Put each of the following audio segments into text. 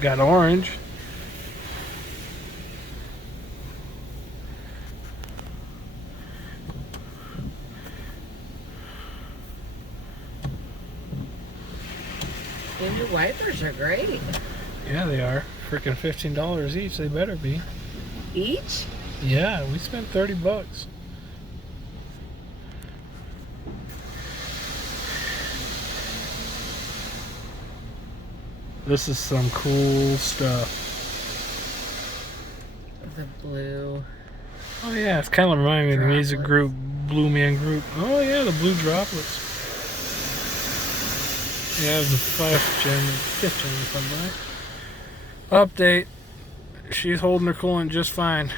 Got orange. The new wipers are great. Yeah, they are. Freaking $15 each. They better be. Each? Yeah, we spent 30 bucks. This is some cool stuff. The blue. Oh yeah, it's kind of reminding me of the music group, Blue Man Group. Oh yeah, the blue droplets. Yeah, it was the 5th gen, 5th gen if I'm right. Update. She's holding her coolant just fine.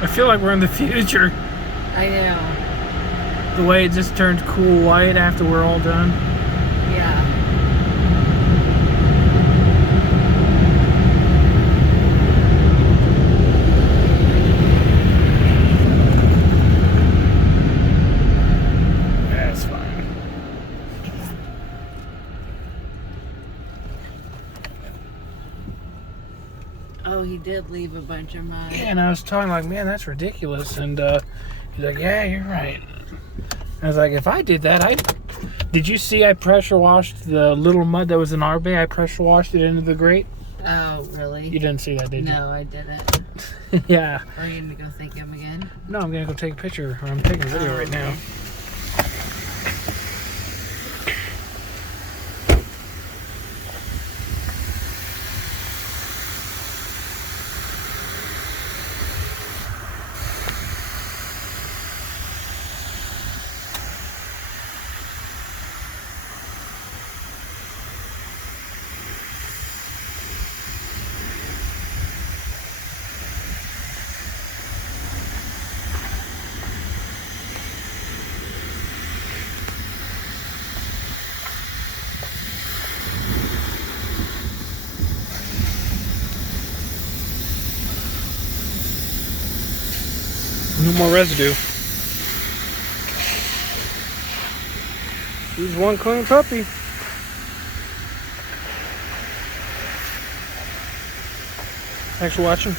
I feel like we're in the future. I know. The way it just turned cool white after we're all done. Yeah. That's fine. Oh, he did leave a bunch of mud. Yeah, and I was talking like, man, that's ridiculous. And he's like, yeah, you're right. I was like, if I did that, did you see I pressure washed the little mud that was in our bay? I pressure washed it into the grate. Oh, really? You didn't see that, did you? No, I didn't. Yeah. Are you going to go thank him again? No, I'm going to go take a picture. I'm taking a video right now. No more residue. He's one clean puppy. Thanks for watching.